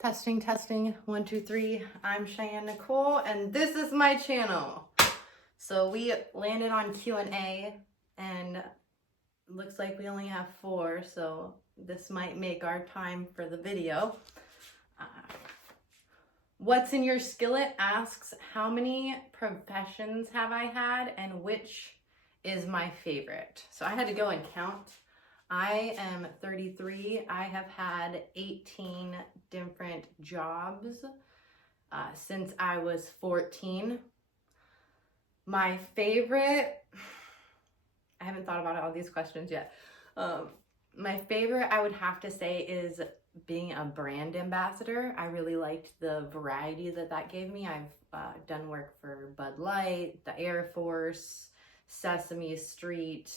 Testing, testing, 1, 2, 3. I'm Cheyenne Nicole, and this is my channel. So we landed on Q&A, and looks like we only have 4, so this might make our time for the video. What's in your skillet asks, how many professions have I had, and which is my favorite? So I had to go and count. I am 33. I have had 18 different jobs since I was 14. My favorite, I haven't thought about all these questions yet. My favorite, I would have to say, is being a brand ambassador. I really liked the variety that gave me. I've done work for Bud Light, the Air Force, Sesame Street.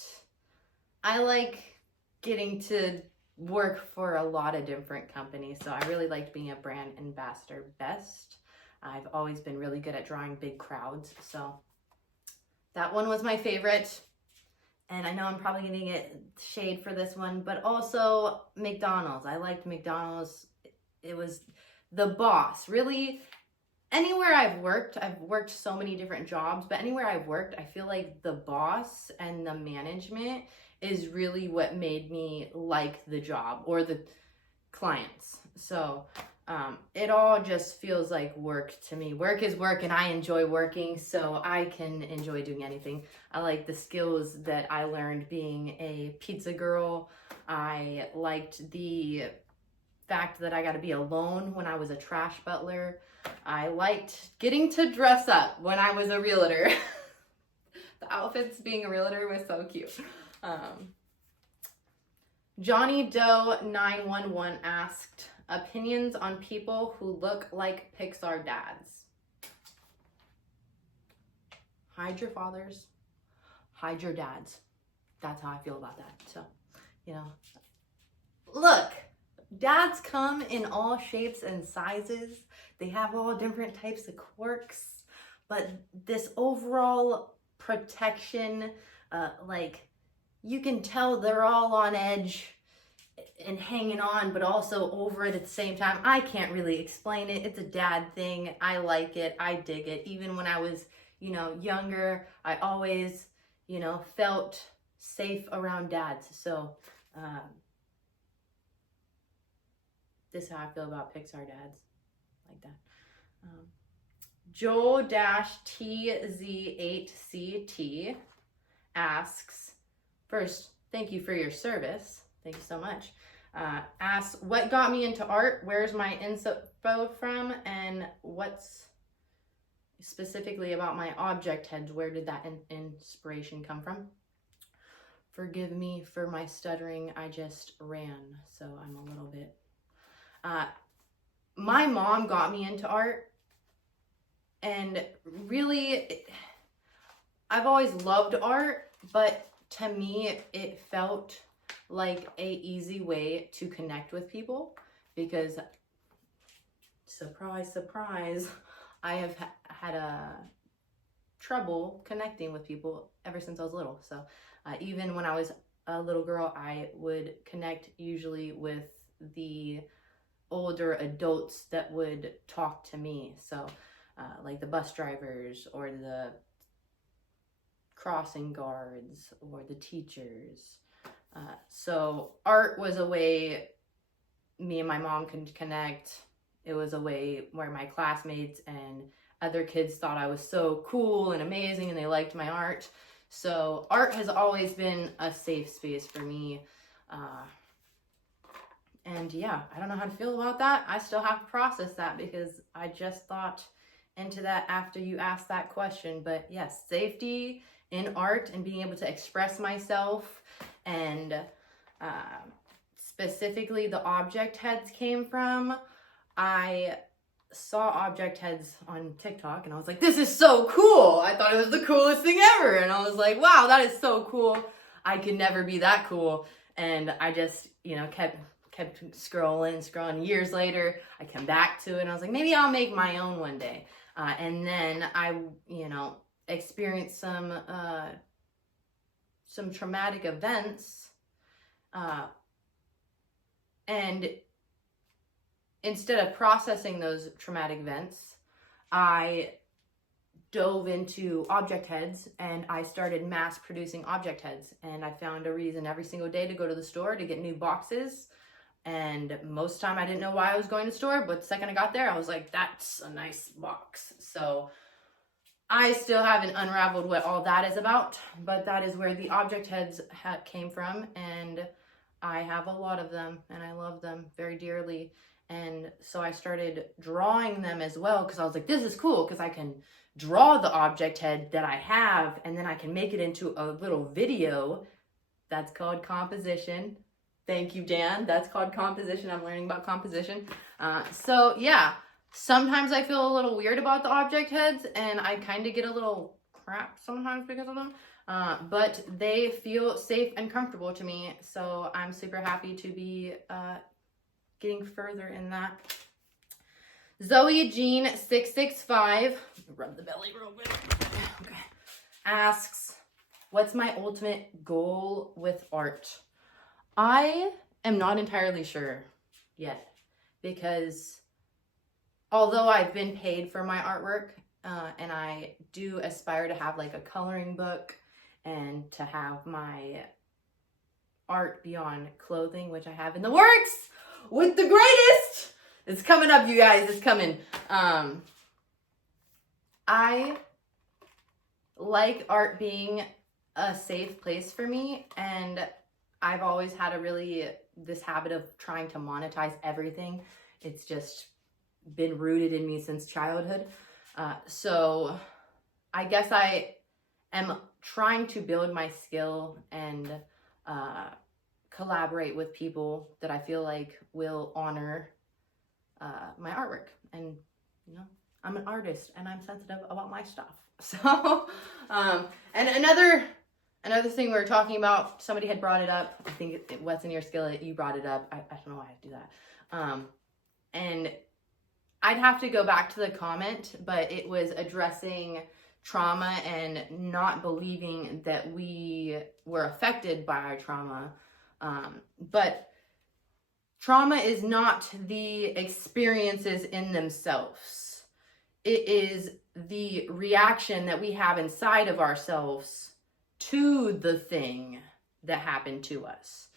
I like getting to work for a lot of different companies, so I really liked being a brand ambassador best. I've always been really good at drawing big crowds, so that one was my favorite. And I know I'm probably gonna get shade for this one, but also McDonald's. I liked McDonald's. It was the boss. Really, anywhere I've worked so many different jobs, but anywhere I've worked, I feel like the boss and the management is really what made me like the job or the clients. So it all just feels like work to me. Work is work, and I enjoy working, so I can enjoy doing anything. I like the skills that I learned being a pizza girl. I liked the fact that I got to be alone when I was a trash butler. I liked getting to dress up when I was a realtor. The outfits being a realtor was so cute. Johnny Doe 911 asked, opinions on people who look like Pixar dads. Hide your fathers, hide your dads. That's how I feel about that. So, look, dads come in all shapes and sizes. They have all different types of quirks, but this overall protection, you can tell they're all on edge and hanging on, but also over it at the same time. I can't really explain it. It's a dad thing. I like it. I dig it. Even when I was, younger, I always, felt safe around dads. So this is how I feel about Pixar dads. Like that. Joel-TZ8CT asks, first, thank you for your service. Thank you so much. Asks, what got me into art? Where's my info from? And what's specifically about my object heads? Where did that inspiration come from? Forgive me for my stuttering. I just ran, so I'm a little bit. My mom got me into art, and really, I've always loved art, but to me, it felt like a easy way to connect with people, because surprise, surprise, I have had trouble connecting with people ever since I was little. So even when I was a little girl, I would connect usually with the older adults that would talk to me. So like the bus drivers or the crossing guards or the teachers. So art was a way me and my mom could connect. It was a way where my classmates and other kids thought I was so cool and amazing, and they liked my art. So art has always been a safe space for me. And yeah, I don't know how to feel about that. I still have to process that, because I just thought into that after you asked that question. But yes, safety in art and being able to express myself, and specifically the object heads came from. I saw object heads on TikTok, and I was like, this is so cool. I thought it was the coolest thing ever. And I was like, wow, that is so cool. I could never be that cool. And I just, kept scrolling. Years later, I came back to it, and I was like, maybe I'll make my own one day. And then I, experienced some traumatic events, and instead of processing those traumatic events, I dove into object heads and I started mass producing object heads. And I found a reason every single day to go to the store to get new boxes. And most time I didn't know why I was going to the store, but the second I got there, I was like, that's a nice box. So I still haven't unraveled what all that is about, but that is where the object heads came from. And I have a lot of them and I love them very dearly. And so I started drawing them as well because I was like, this is cool because I can draw the object head that I have and then I can make it into a little video. That's called composition. Thank you, Dan. That's called composition. I'm learning about composition. So yeah, sometimes I feel a little weird about the object heads and I kind of get a little crap sometimes because of them. But they feel safe and comfortable to me. So I'm super happy to be getting further in that. Zoe Jean 665, rub the belly real quick. Okay. Asks, what's my ultimate goal with art? I am not entirely sure yet because although I've been paid for my artwork and I do aspire to have like a coloring book and to have my art be on clothing, which I have in the works with the greatest. It's coming up, you guys. It's coming. I like art being a safe place for me, and I've always had this habit of trying to monetize everything. It's just been rooted in me since childhood. So I guess I am trying to build my skill and collaborate with people that I feel like will honor my artwork. And you know, I'm an artist and I'm sensitive about my stuff. So and another thing we were talking about, somebody had brought it up. I think what's in your skillet, you brought it up. I don't know why I do that. And I'd have to go back to the comment, but it was addressing trauma and not believing that we were affected by our trauma. But trauma is not the experiences in themselves. It is the reaction that we have inside of ourselves to the thing that happened to us.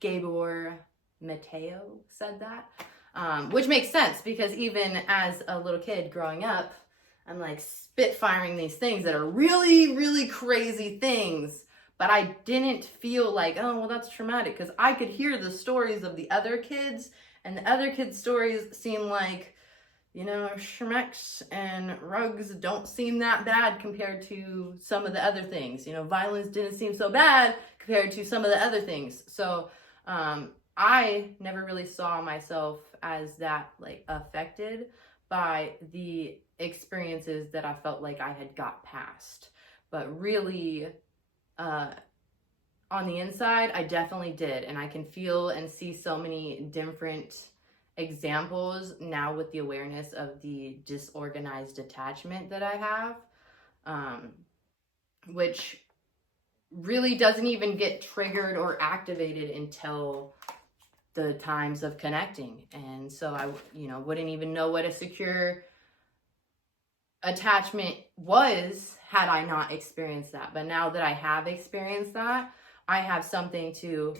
Gabor Mateo said that, which makes sense because even as a little kid growing up, I'm like spitfiring these things that are really, really crazy things. But I didn't feel like, oh, well, that's traumatic because I could hear the stories of the other kids and the other kids' stories seem like, you know, schmecks and rugs don't seem that bad compared to some of the other things. You know, violence didn't seem so bad compared to some of the other things. So I never really saw myself as that like affected by the experiences that I felt like I had got past. But really, on the inside, I definitely did. And I can feel and see so many different examples now with the awareness of the disorganized attachment that I have, which really doesn't even get triggered or activated until the times of connecting. And so I, wouldn't even know what a secure attachment was had I not experienced that. But now that I have experienced that, I have something to